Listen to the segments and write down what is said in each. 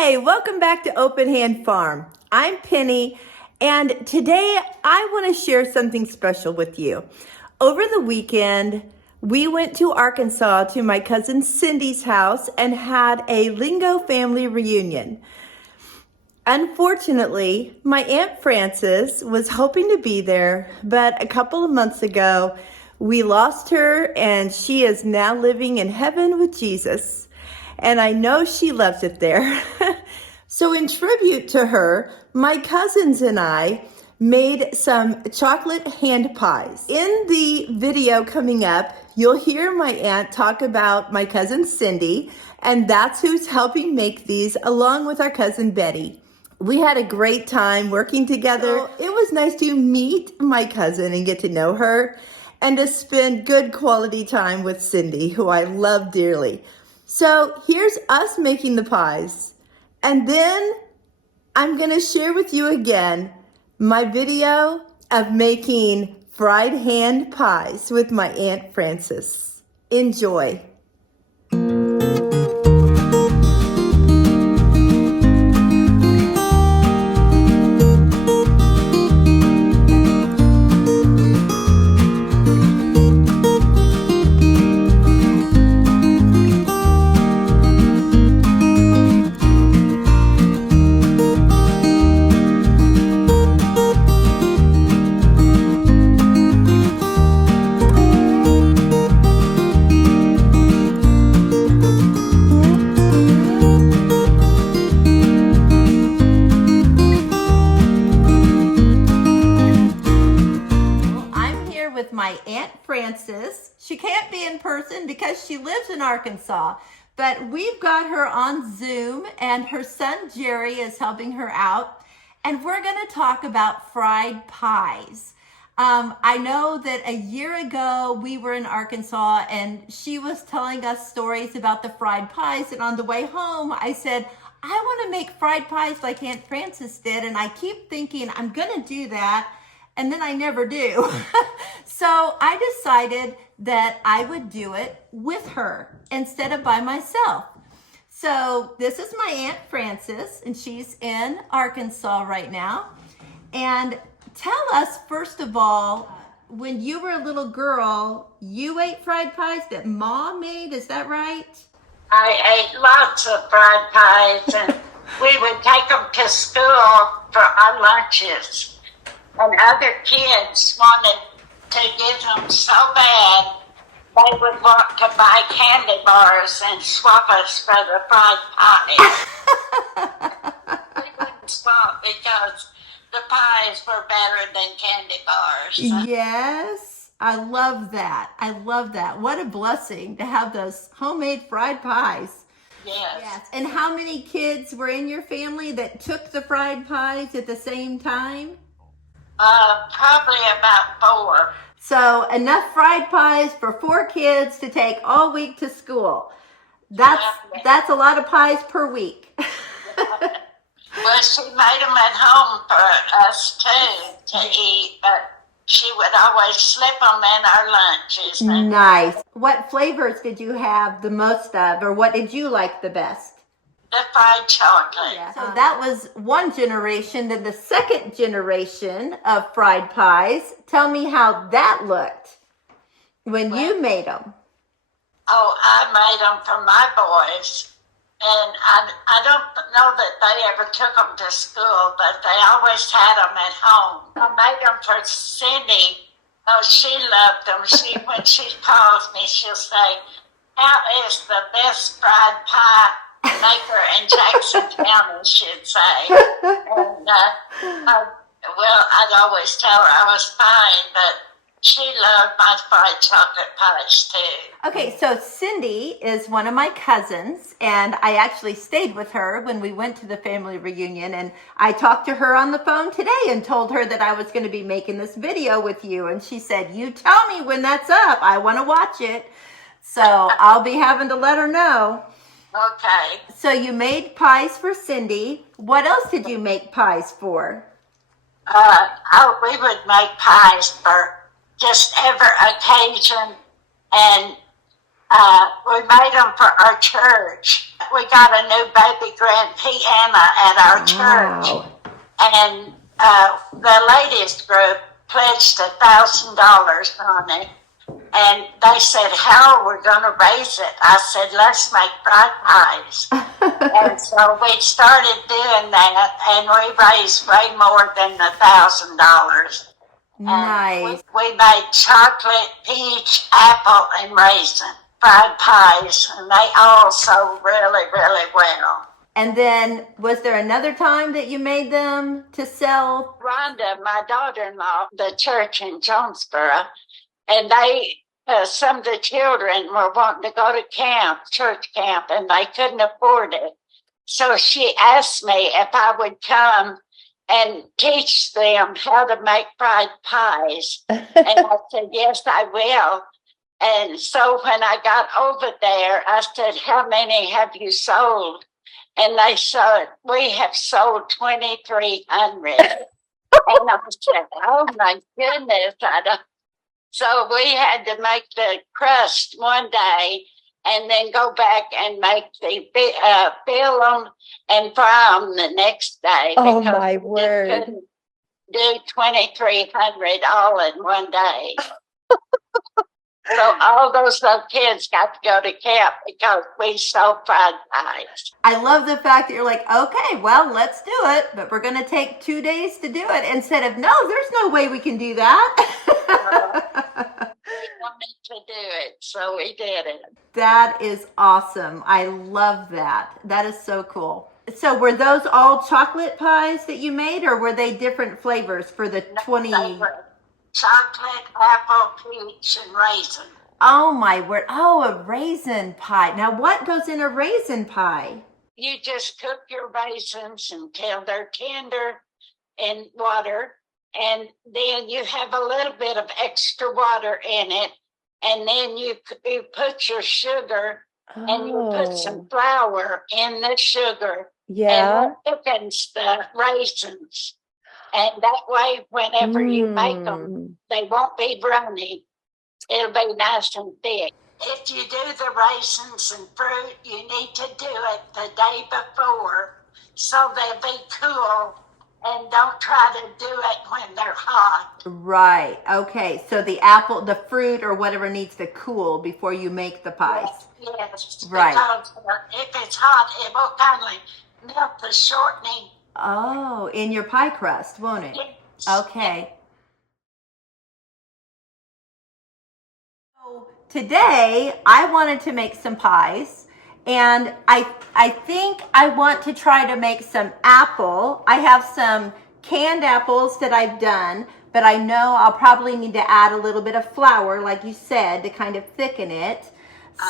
Hi, welcome back to Open Hand Farm. I'm Penny, and today I want to share something special with you. Over the weekend, we went to Arkansas to my cousin Cindy's house and had a Lingo family reunion. Unfortunately, my Aunt Frances was hoping to be there, but a couple of months ago, we lost her and she is now living in heaven with Jesus. And I know she loves it there. So in tribute to her, my cousins and I made some chocolate hand pies. In the video coming up, you'll hear my aunt talk about my cousin Cindy, and that's who's helping make these along with our cousin Betty. We had a great time working together. So it was nice to meet my cousin and get to know her and to spend good quality time with Cindy, who I love dearly. So here's us making the pies. And then I'm gonna share with you again my video of making fried hand pies with my Aunt Frances. Enjoy. With my Aunt Frances. She can't be in person because she lives in Arkansas, but we've got her on Zoom and her son Jerry is helping her out, and we're going to talk about fried pies. I know that a year ago we were in Arkansas and she was telling us stories about the fried pies, and on the way home I said, I want to make fried pies like Aunt Frances did, and I keep thinking I'm going to do that, and then I never do. So I decided that I would do it with her instead of by myself. So this is my Aunt Frances, and she's in Arkansas right now. And tell us, first of all, when you were a little girl, you ate fried pies that Mom made, is that right? I ate lots of fried pies, and we would take them to school for our lunches. And other kids wanted to get them so bad, they would want to buy candy bars and swap us for the fried pie. We wouldn't swap because the pies were better than candy bars. Yes, I love that. I love that. What a blessing to have those homemade fried pies. Yes. And how many kids were in your family that took the fried pies at the same time? Probably about 4. So enough fried pies for 4 kids to take all week to school. That's a lot of pies per week. Well, she made them at home for us too to eat, but she would always slip them in our lunches. Nice. What flavors did you have the most of, or what did you like the best? The fried chocolate. Yeah. So that was one generation. Then the second generation of fried pies. Tell me how that looked when you made them. Oh, I made them for my boys. And I don't know that they ever took them to school, but they always had them at home. I made them for Cindy. Oh, she loved them. When she calls me, she'll say, how is the best fried pie maker in Jacksontown, should say. And, I'd always tell her I was fine, but she loved my fried chocolate pies too. Okay, so Cindy is one of my cousins, and I actually stayed with her when we went to the family reunion, and I talked to her on the phone today and told her that I was going to be making this video with you, and she said, you tell me when that's up. I want to watch it. So I'll be having to let her know. Okay. So you made pies for Cindy. What else did you make pies for? We would make pies for just every occasion, and we made them for our church. We got a new baby grand piano at our church, Wow. and the ladies group pledged $1,000 on it. And they said, "How are we going to raise it?" I said, "Let's make fried pies." And so we started doing that, and we raised way more than $1,000. Nice. We made chocolate, peach, apple, and raisin fried pies, and they all sold really, really well. And then was there another time that you made them to sell? Rhonda, my daughter-in-law, the church in Jonesboro, and some of the children were wanting to go to camp, church camp, and they couldn't afford it. So she asked me if I would come and teach them how to make fried pies. And I said, "Yes, I will." And so when I got over there, I said, "How many have you sold?" And they said, "We have sold 2,300. And I said, "Oh my goodness." So we had to make the crust one day and then go back and make fill them and fry them the next day. Oh, because my we word. couldn't do 2,300 all in one day. So all those little kids got to go to camp because we sold fried pies. I love the fact that you're like, okay, well, let's do it, but we're going to take 2 days to do it instead of, no, there's no way we can do that. We wanted to do it, so we did it. That is awesome. I love that. That is so cool. So were those all chocolate pies that you made, or were they different flavors for the 20? They were chocolate, apple, peach, and raisin. Oh my word. Oh, a raisin pie. Now what goes in a raisin pie? You just cook your raisins until they're tender in water, and then you have a little bit of extra water in it, and then you put your sugar and you put some flour in the sugar, Yeah. and that thickens the raisins. And that way, whenever you make them, they won't be brownie. It'll be nice and thick. If you do the raisins and fruit, you need to do it the day before so they'll be cool, and don't try to do it when they're hot. Right. Okay. So the apple, the fruit or whatever needs to cool before you make the pies. Yes. Right. Because if it's hot, it will kind of melt the shortening. Oh, in your pie crust, won't it? Yes. Okay. So today I wanted to make some pies, and I think I want to try to make some apple. I have some canned apples that I've done, but I know I'll probably need to add a little bit of flour, like you said, to kind of thicken it.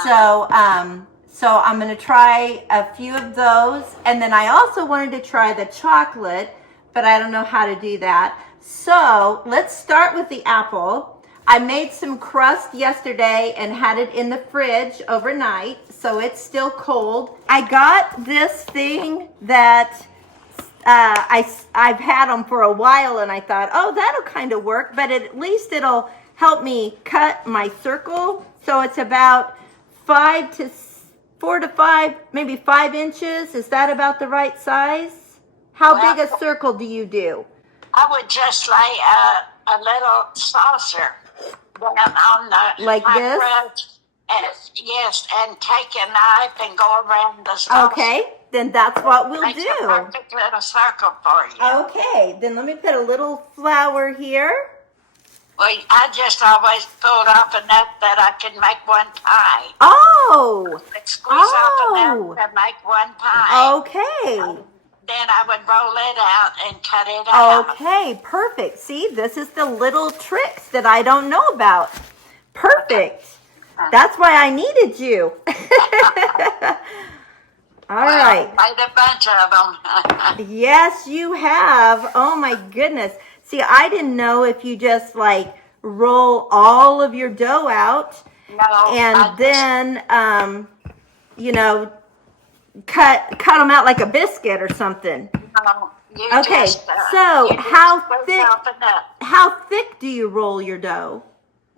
So I'm going to try a few of those. And then I also wanted to try the chocolate, but I don't know how to do that. So let's start with the apple. I made some crust yesterday and had it in the fridge overnight, so it's still cold. I got this thing that I've had them for a while, and I thought, oh, that'll kind of work, but at least it'll help me cut my circle. So it's about 4 to 5, maybe 5 inches. Is that about the right size? How big a circle do you do? I would just lay a little saucer down on the Like this? crust, and yes, and take a knife and go around the saucer. Okay, then that's what we'll Makes a do. perfect little circle for you. Okay, then let me put a little flour here. Well, I just always pulled off enough that I could make one pie. Oh, Squeeze off enough to make one pie. okay. Then I would roll it out and cut it out. Okay, perfect. See, this is the little tricks that I don't know about. Perfect. That's why I needed you. All right. I made a bunch of them. Yes, you have. Oh my goodness. See, I didn't know if you just like roll all of your dough out No, and then, cut them out like a biscuit or something. no, you Okay, just, so you just how squeeze thick? off enough. How thick do you roll your dough?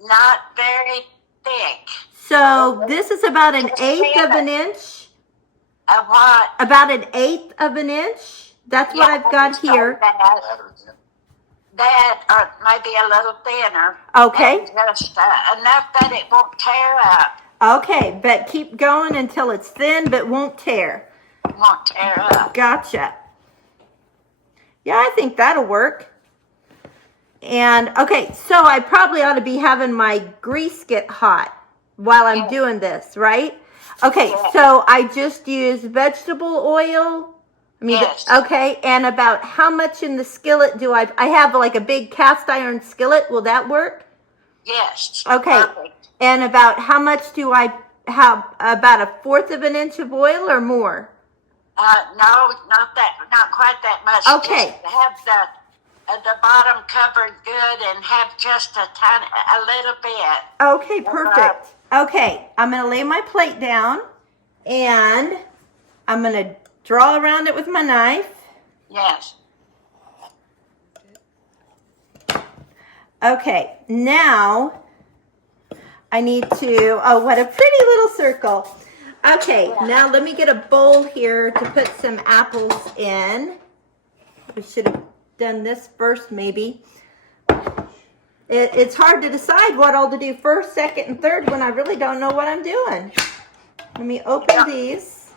Not very thick. So this is about an eighth of an inch. A what? About an eighth of an inch. That's what I've got here. That, or maybe a little thinner. Okay. And just enough that it won't tear up. Okay, but keep going until it's thin but won't tear. Won't tear up. Gotcha. Yeah, I think that'll work. And okay, so I probably ought to be having my grease get hot while I'm doing this, right? Okay, so I just use vegetable oil. I mean, Yes. okay, and about how much in the skillet do I have like a big cast iron skillet. Will that work? Yes. Okay. Perfect. And about how much do I have? About a fourth of an inch of oil or more? No, not quite that much. Okay. Just have the bottom covered good and have just a little bit. Okay, perfect. Okay, I'm going to lay my plate down and I'm going to draw around it with my knife. Yes. Okay, now I need to, oh, what a pretty little circle. Okay, now let me get a bowl here to put some apples in. We should have done this first maybe. It's hard to decide what all to do first, second, and third when I really don't know what I'm doing. Let me open these.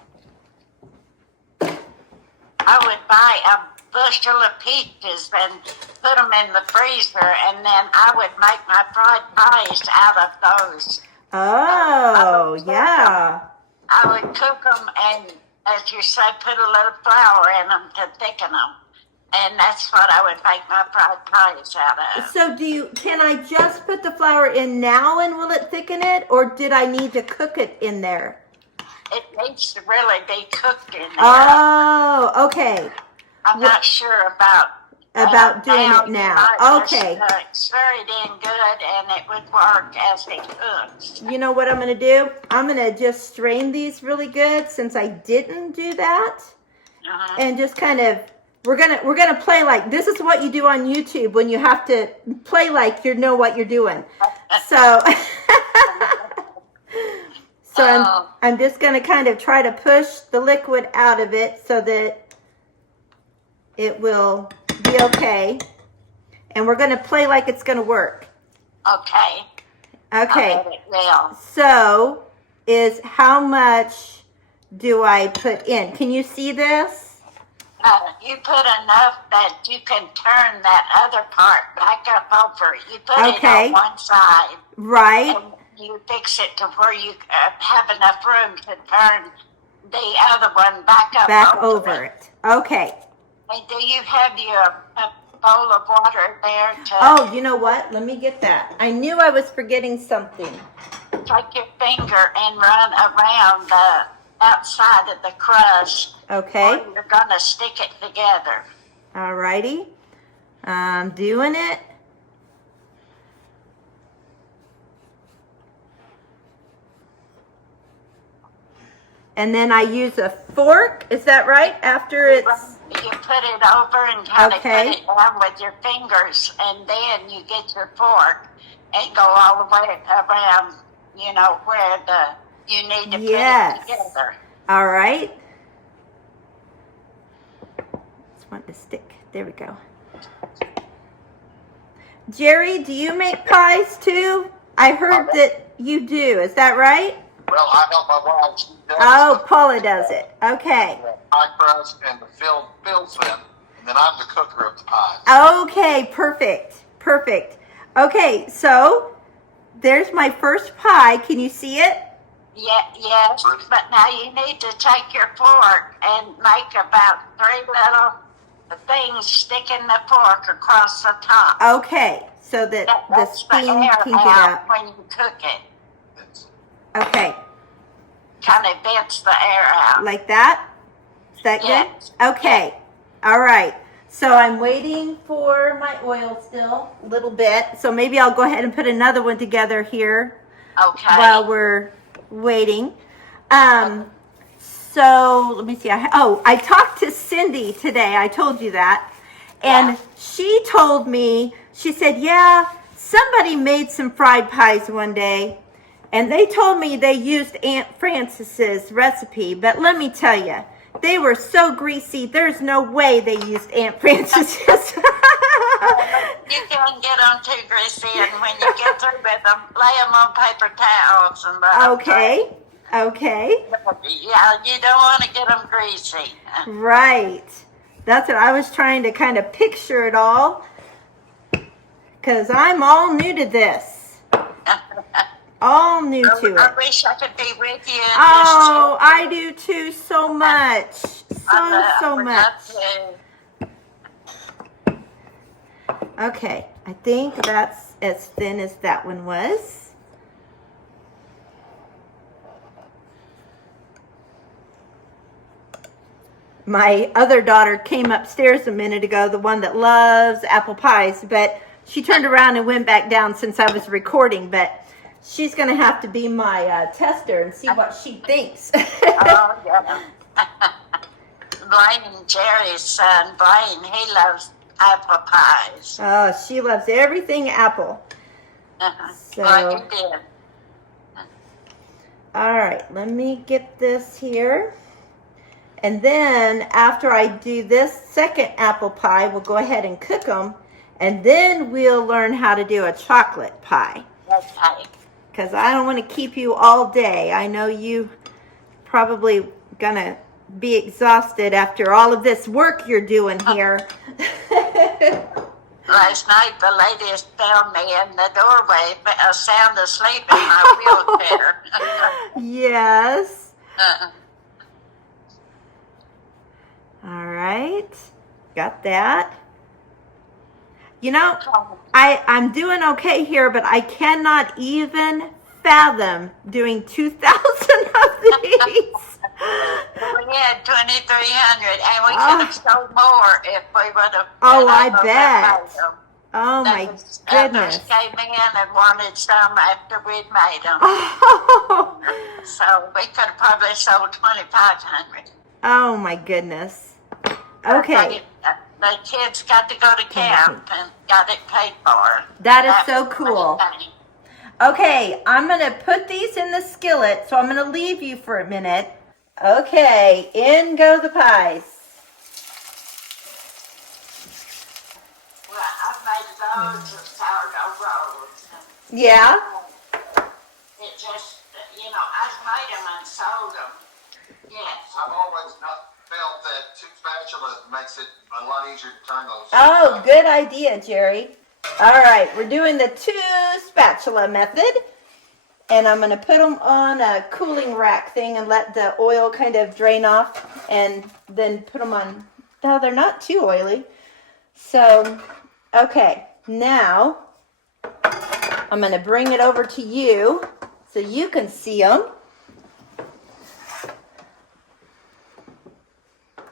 I would buy a bushel of peaches and put them in the freezer, and then I would make my fried pies out of those. Oh, yeah. I would cook them and, as you say, put a little flour in them to thicken them. And that's what I would make my fried pies out of. So can I just put the flour in now and will it thicken it? Or did I need to cook it in there? It needs to really be cooked in there. Oh, okay. I'm not sure about doing it now. Okay. Stir it in good and it would work as it cooks. You know what I'm going to do? I'm going to just strain these really good since I didn't do that. Uh-huh. And just kind of, we're gonna play like, this is what you do on YouTube when you have to play like you know what you're doing. So, I'm just gonna kind of try to push the liquid out of it so that it will be okay. And we're gonna play like it's gonna work. Okay. Okay. I bet it will. So, how much do I put in? Can you see this? You put enough that you can turn that other part back up over. You put it on one side. Right. And you fix it to where you have enough room to turn the other one back over it. Okay. And do you have your bowl of water there? Oh, you know what? Let me get that. I knew I was forgetting something. Take your finger and run around the outside of the crust. Okay. Or you're going to stick it together. All righty. I'm doing it. And then I use a fork. Is that right? After it's... You put it over and kind of put it down with your fingers. And then you get your fork and go all the way around, where you need to put it together. All right. Just want to stick. There we go. Jerry, do you make pies too? I heard that you do. Is that right? Well, I help my wife. She does. Oh, Paula does it. Okay. Pie crust and the fills them, and then I'm the cooker of the pies. Okay, perfect. Perfect. Okay, so there's my first pie. Can you see it? Yes, but now you need to take your fork and make about 3 little things sticking the fork across the top. Okay, so that the steam can get out when you cook it. Okay. Kind of vents the air out. Like that? Is that good? Yes. Okay. All right. So I'm waiting for my oil still a little bit. So maybe I'll go ahead and put another one together here. Okay. While we're waiting. So let me see. I talked to Cindy today. I told you that. And she told me, she said, yeah, somebody made some fried pies one day. And they told me they used Aunt Frances's recipe, but let me tell you, they were so greasy, there's no way they used Aunt Frances's. You can't get them too greasy, and when you get through with them, lay them on paper towels and let 'em Okay, okay, dry. Yeah, you don't want to get them greasy. right. That's what I was trying to kind of picture it all, because I'm all new to this. All new to I it. wish I could be with you. And Oh, just I do too, so much. So much. Okay, I think that's as thin as that one was. My other daughter came upstairs a minute ago, the one that loves apple pies, but she turned around and went back down since I was recording, but she's going to have to be my tester and see what she thinks. Oh, yeah. Blaine, Jerry's son, Blaine, he loves apple pies. Oh, she loves everything apple. So, Like you did. all right, let me get this here. And then after I do this second apple pie, we'll go ahead and cook them. And then we'll learn how to do a chocolate pie. Okay. Because I don't want to keep you all day. I know you probably gonna be exhausted after all of this work you're doing here. Last night, the ladies found me in the doorway, sound asleep in my wheelchair. Yes. All right. Got that. You know, I'm doing okay here, but I cannot even fathom doing 2,000 of these. We had 2,300, and we could have sold more if we would have. Oh, been I able to bet. make 'em. Oh my Others goodness. came in and wanted some after we'd made them. Oh, So we could have probably sold 2,500. oh my goodness. Okay. The kids got to go to camp and got it paid for. That is so was cool. funny. Okay, I'm going to put these in the skillet, so I'm going to leave you for a minute. Okay, in go the pies. Well, I've made loads of sourdough rolls. Yeah? It just, I've made them and sold them. Yes. I've always not felt that two spatulas makes it a lot easier to turn those. Oh, good idea, Jerry. All right, we're doing the 2 spatula method. And I'm going to put them on a cooling rack thing and let the oil kind of drain off. And then put them on. No, they're not too oily. So, okay. Now, I'm going to bring it over to you so you can see them.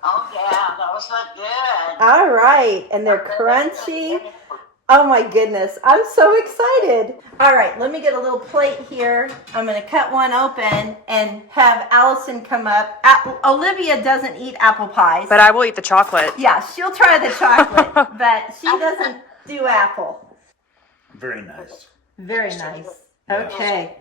Oh, yeah, those look good. All right. And they're crunchy. Oh my goodness, I'm so excited. All right, let me get a little plate here. I'm gonna cut one open and have Allison come up. Olivia doesn't eat apple pies. But I will eat the chocolate. Yeah, she'll try the chocolate, but she doesn't do apple. Very nice. Very nice. Okay.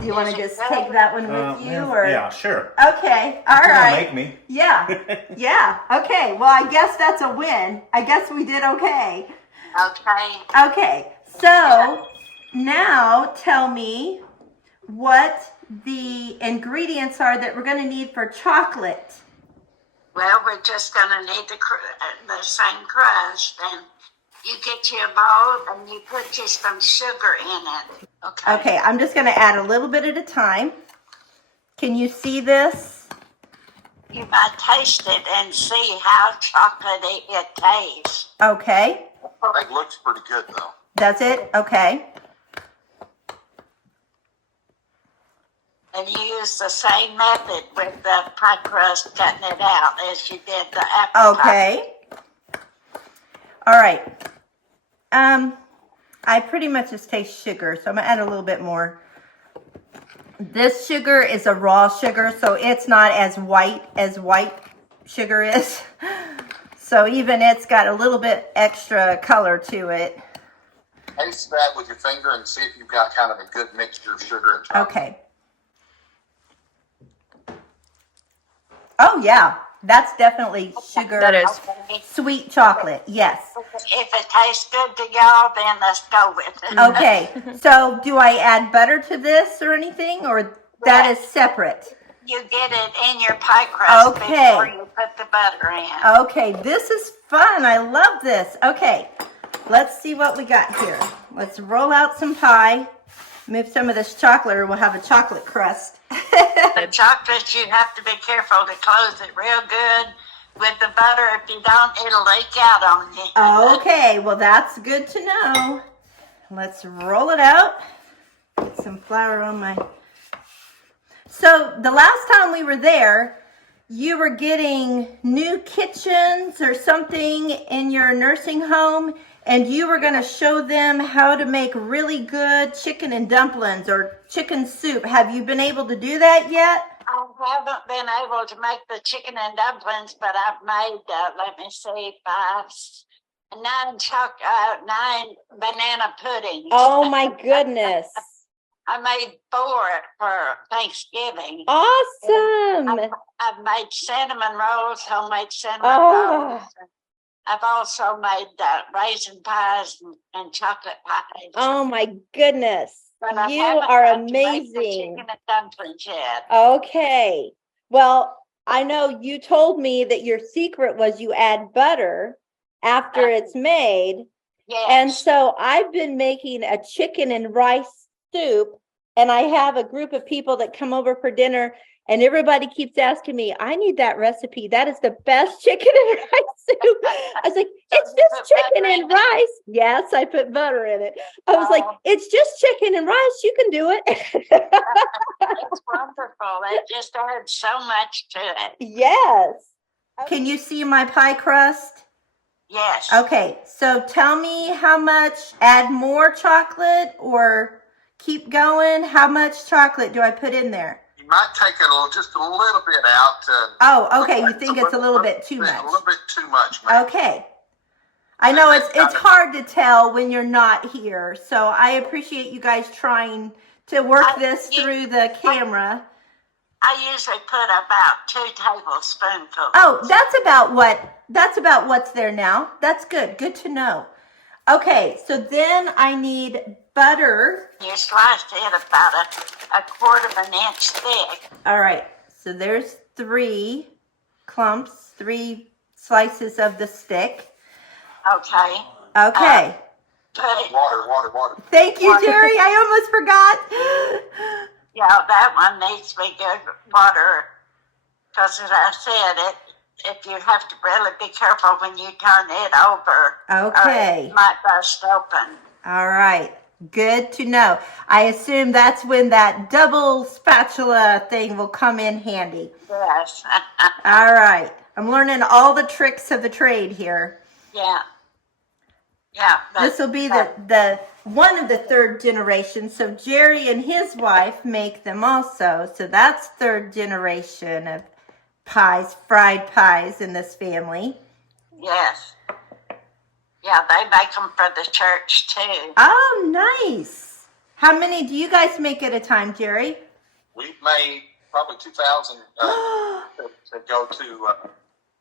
Do you want to just take that one with you? Or? Yeah, sure. Okay, all You're gonna right. make me. Yeah, yeah, okay. Well, I guess that's a win. I guess we did okay. Okay. Okay, so now tell me what the ingredients are that we're going to need for chocolate. Well, we're just going to need the same crust. And you get your bowl and you put just some sugar in it. Okay. Okay, I'm just going to add a little bit at a time. Can you see this? You might taste it and see how chocolatey it tastes. Okay, It looks pretty good though. does it? Okay. And you use the same method with the pie crust cutting it out as you did the apple pie. Okay. All right. I pretty much just taste sugar, so I'm going to add a little bit more. This sugar is a raw sugar, so it's not as white sugar is. So even it's got a little bit extra color to it. taste that with your finger and see if you've got kind of a good mixture of sugar and chocolate. Okay. Oh yeah, that's definitely sugar. That is. Okay. Sweet chocolate. Yes. If it tastes good to y'all, then let's go with it. Okay. So do I add butter to this or anything, or that is separate? You get it in your pie crust Okay. before you put the butter in. Okay, this is fun. I love this. Okay, let's see what we got here. Let's roll out some pie. Move some of this chocolate or we'll have a chocolate crust. The chocolate, you have to be careful to close it real good. With the butter, if you don't, it'll leak out on you. Okay, well that's good to know. Let's roll it out. Get some flour on my... So the last time we were there, you were getting new kitchens or something in your nursing home, and you were going to show them how to make really good chicken and dumplings or chicken soup. Have you been able to do that yet? I haven't been able to make the chicken and dumplings, but I've made, let me see, nine banana puddings. Oh my goodness. I made 4 for Thanksgiving. Awesome. I've made cinnamon rolls, homemade cinnamon Oh. rolls. I've also made raisin pies and chocolate pies. Oh my goodness. But I You haven't are got to make the amazing. chicken and dumplings yet. Okay. Well, I know you told me that your secret was you add butter after it's made. Yes. And so I've been making a chicken and rice soup, and I have a group of people that come over for dinner, and everybody keeps asking me, I need that recipe. That is the best chicken and rice soup. I was like, it's you just put chicken butter in and it? rice. Yes, I put butter in it. I was like, Oh. it's just chicken and rice. You can do it. It's wonderful. It just adds so much to it. Yes. Can you see my pie crust? Yes. Okay, so tell me how much, add more chocolate or keep going? How much chocolate do I put in there? You might take it just a little bit out. Oh, okay, you think it's a little bit too much. A little bit too much, maybe. Okay. I know it's hard to tell when you're not here, so I appreciate you guys trying to work this through the camera. I usually put about 2 tablespoonfuls. Oh, that's about what's there now. That's good. Good to know. Okay, so then I need butter. You sliced it about a quarter of an inch thick. All right, so there's 3 clumps, 3 slices of the stick. Okay. Okay. Put it. Water. Thank you, Jerry. I almost forgot. Yeah, that one needs to be good water. Because as I said, if you have to really be careful when you turn it over. Okay. Or it might bust open. All right. Good to know. I assume that's when that double spatula thing will come in handy. Yes. All right. I'm learning all the tricks of the trade here. Yeah. Yeah. This will be the one of the 3rd generation. So Jerry and his wife make them also. So that's 3rd generation of pies, fried pies in this family. Yes. Yeah, they make them for the church too. Oh, nice. How many do you guys make at a time, Jerry? We've made probably 2,000 to go to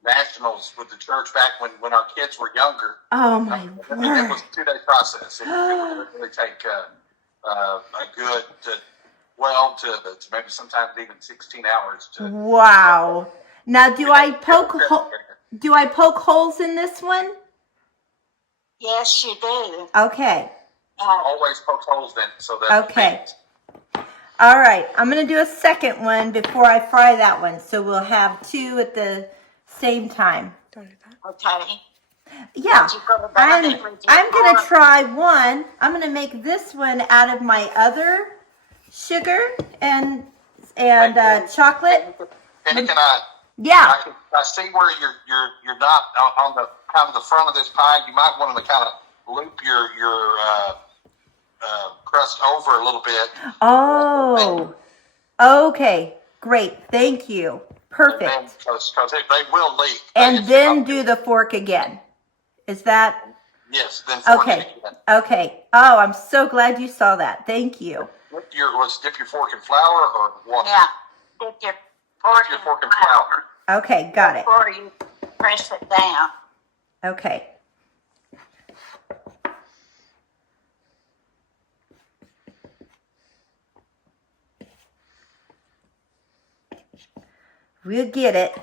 nationals with the church back when our kids were younger. Oh my It word. was a 2-day process. It would really take a good 12 to maybe sometimes even 16 hours to. Wow. Now do I poke holes in this one? Yes, you do. Okay. Always poke holes in it so that. Okay. All right. I'm going to do a second one before I fry that one. So we'll have 2 at the same time. Okay. Yeah. But you go about it with your I'm going to fork. try one. I'm going to make this one out of my other sugar and chocolate. Penny, can I? Yeah. I see where you're not on the kind of the front of this pie. You might want to kind of loop your crust over a little bit. Oh. Okay. Great. Thank you. Perfect. Because they will leak. And then do the fork again. Is that? Yes, then fork Okay. it again. Okay. Oh, I'm so glad you saw that. Thank you. Dip your fork in flour or water? Yeah. Dip your fork, Dip your fork in flour. Okay, got it. before you press it down. Okay. We'll get it.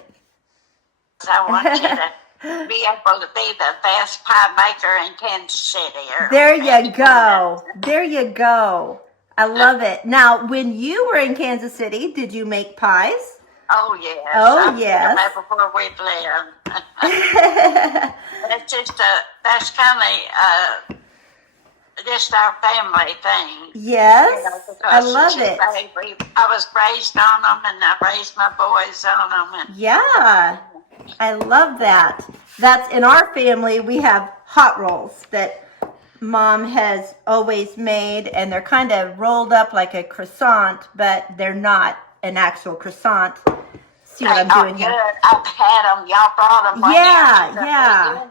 I want you to be able to be the best pie maker in Kansas City. There you go. There you go. I love it. Now, when you were in Kansas City, did you make pies? Oh, yes. Oh, I've yes. been there before we've lived. That's kind of just our family thing. Yes, I because love it. I was raised on them, and I raised my boys on them. And Yeah, I love that. That's in our family. We have hot rolls that Mom has always made, and they're kind of rolled up like a croissant, but they're not an actual croissant. See what I'm doing here? Good. I've had them. Y'all brought them. Yeah.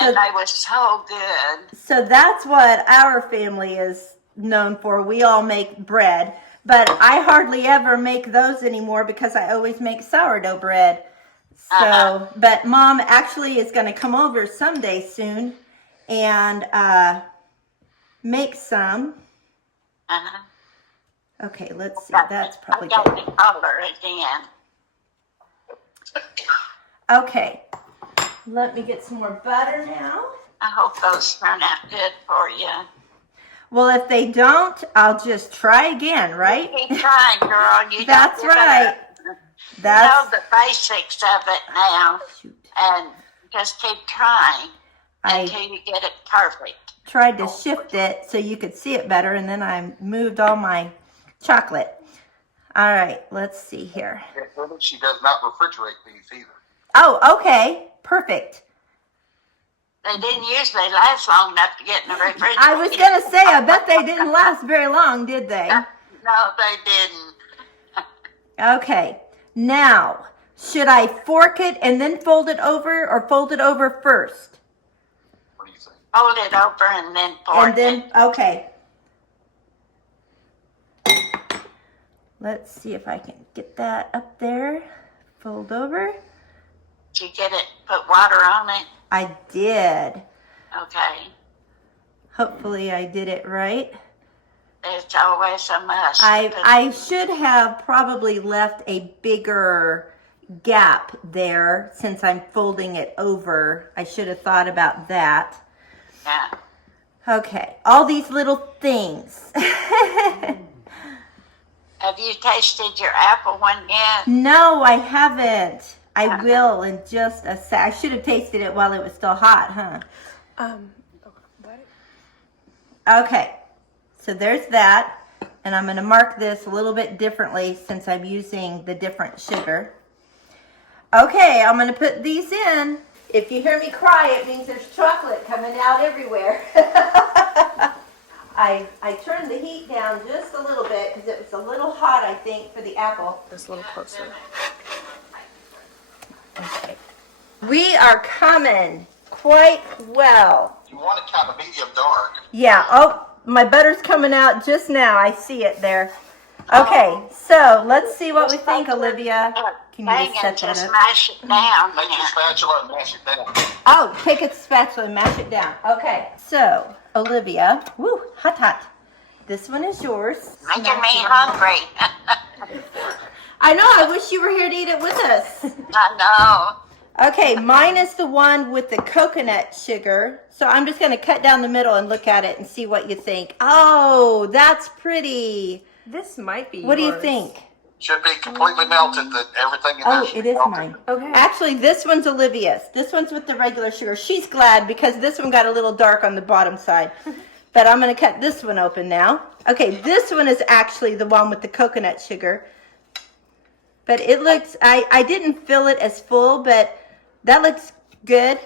And they were so good. So that's what our family is known for. We all make bread, but I hardly ever make those anymore because I always make sourdough bread. So, but Mom actually is going to come over someday soon and make some. Okay, let's see. That's probably I got good. the color again. Okay, let me get some more butter now. I hope those turn out good for you. Well, if they don't, I'll just try again, right? Keep trying, girl. You That's don't give right. up. That's You know the basics of it now, shoot. and just keep trying I until you get it perfect. tried to shift it so you could see it better, and then I moved all my chocolate. All right, let's see here. She does not refrigerate these either. Oh, okay, perfect. They didn't usually last long enough to get in the refrigerator. I was gonna say, I bet they didn't last very long, did they? No, they didn't. Okay, now, should I fork it and then fold it over, or fold it over first? What do you think? Hold it over and then fork And then, it. okay. Let's see if I can get that up there. Fold over. Did you get it? Put water on it? I did. Okay. Hopefully I did it right. It's always a must. I should have probably left a bigger gap there since I'm folding it over. I should have thought about that. Yeah. Okay, all these little things. Have you tasted your apple one yet? No, I haven't. I will in just a sec. I should have tasted it while it was still hot, huh? Okay, so there's that. And I'm going to mark this a little bit differently since I'm using the different sugar. Okay, I'm going to put these in. If you hear me cry, it means there's chocolate coming out everywhere. I turned the heat down just a little bit because it was a little hot, I think, for the apple. Just a little closer. Okay. We are coming quite well. You want it kind of medium dark. Yeah, oh, my butter's coming out just now. I see it there. Okay, so let's see what we think, Olivia. Can you just set that just up? mash it down. Take your spatula and mash it down. Oh, take a spatula and mash it down. Okay, so Olivia, woo, hot, hot. This one is yours. Making me hungry. I know, I wish you were here to eat it with us. I know. Okay, mine is the one with the coconut sugar. So I'm just going to cut down the middle and look at it and see what you think. Oh, that's pretty. This might be What do you yours. think? Should be completely melted. That everything in there Oh, should it be is melted. mine. Okay. Actually, this one's Olivia's. This one's with the regular sugar. She's glad because this one got a little dark on the bottom side. But I'm going to cut this one open now. Okay, this one is actually the one with the coconut sugar. But it looks, I didn't fill it as full, but that looks good.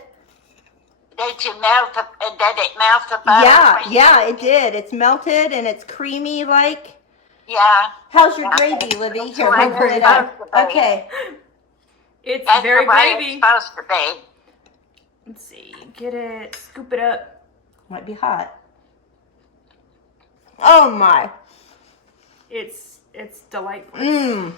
Did you melt the? Did it melt the butter? Yeah, when you- yeah, it did. It's melted and it's creamy like. Yeah. How's your gravy, Libby? Here, That's we'll the put way it it's up. supposed to be. Okay. It's That's very the way gravy. it's supposed to be. Let's see. Get it. Scoop it up. Might be hot. Oh my. It's delightful. Mmm.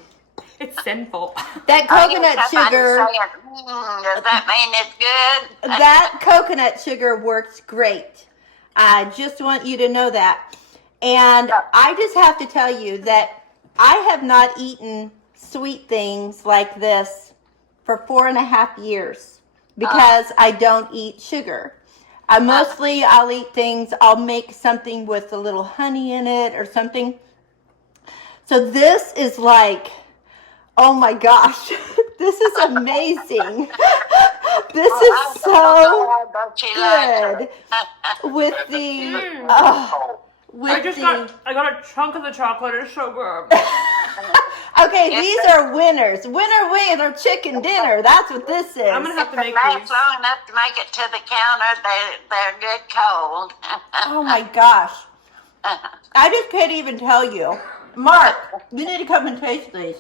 It's sinful. That coconut sugar. Does that mean it's good? That coconut sugar works great. I just want you to know that. And I just have to tell you that I have not eaten sweet things like this for 4.5 years because I don't eat sugar. I'll eat things, I'll make something with a little honey in it or something. So this is like, oh my gosh, this is amazing. This is so good with the, with I got a chunk of the chocolate. It's so good. Okay, these are winners. Winner, chicken dinner. That's what this is. I'm gonna have to make Last these. long enough to make it to the counter, they're good cold. Oh my gosh. I just can't even tell you. Mark, you need to come and taste these.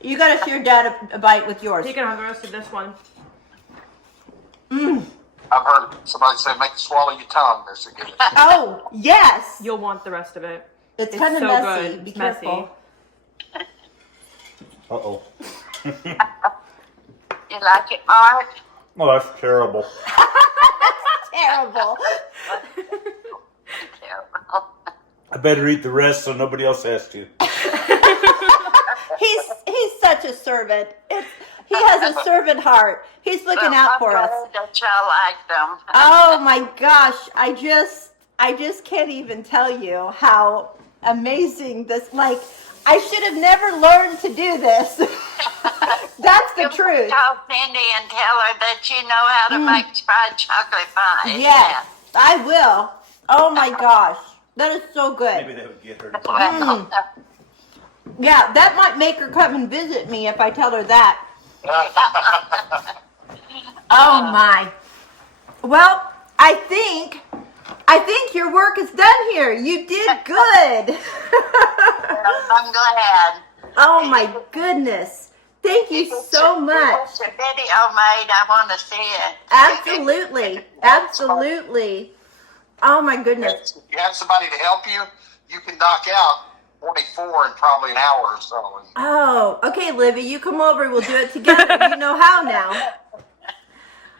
You gotta share Dad a bite with yours. You can have the rest of this one. Mmm. I've heard somebody say, make you swallow your tongue. There's a good. Oh, yes. You'll want the rest of it. It's It's kind of so messy. good. Be It's careful. messy. Uh-oh. You like it, Mark? Oh, that's terrible. Terrible. Terrible. I better eat the rest so nobody else has to. He's such a servant. He has a servant heart. He's looking out for us. That y'all like them. Oh my gosh, I just can't even tell you how amazing this, like, I should have never learned to do this. That's the truth. Call Cindy and tell her that you know how to make fried chocolate pie. Yes, I will. Oh my gosh, that is so Maybe good. that would get her to Well, Yeah, that might make her come and visit me if I tell her that. Oh my. Well, I think your work is done here. You did good. I'm glad. Oh my goodness. Thank you so much. It's a video made. I want to see it. Absolutely. Absolutely. Oh my goodness. If you have somebody to help you, you can knock out 24 in probably an hour or so. Oh, okay, Livy, you come over. We'll do it together. You know how now.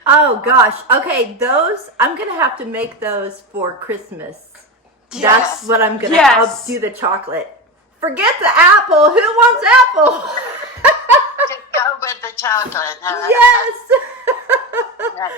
Oh gosh. Okay, those, I'm going to have to make those for Christmas. Yes. That's what I'm going to, Yes. I'll do the chocolate. Forget the apple. Who wants apple? Just go with the chocolate. Huh? Yes.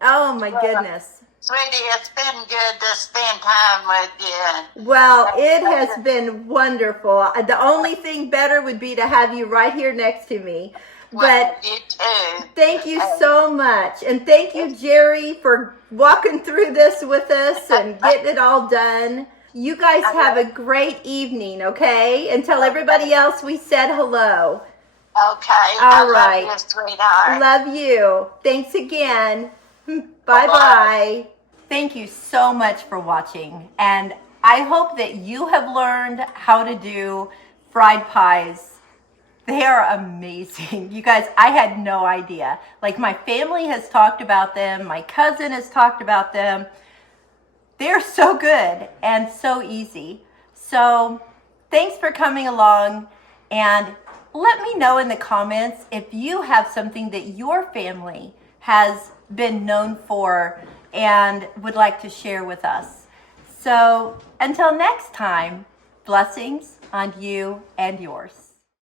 Oh my goodness. Sweetie, it's been good to spend time with you. Well, it has been wonderful. The only thing better would be to have you right here next to me. Well, But you too. thank you so much. And thank you, Jerry, for walking through this with us and getting it all done. You guys have a great evening, okay? And tell everybody else we said hello. Okay. All I right. love you, sweetheart. Love you. Thanks again. Bye-bye. Thank you so much for watching. And I hope that you have learned how to do fried pies. They are amazing. You guys, I had no idea. Like, my family has talked about them. My cousin has talked about them. They're so good and so easy. So thanks for coming along. And let me know in the comments if you have something that your family has been known for and would like to share with us. So until next time, blessings on you and yours.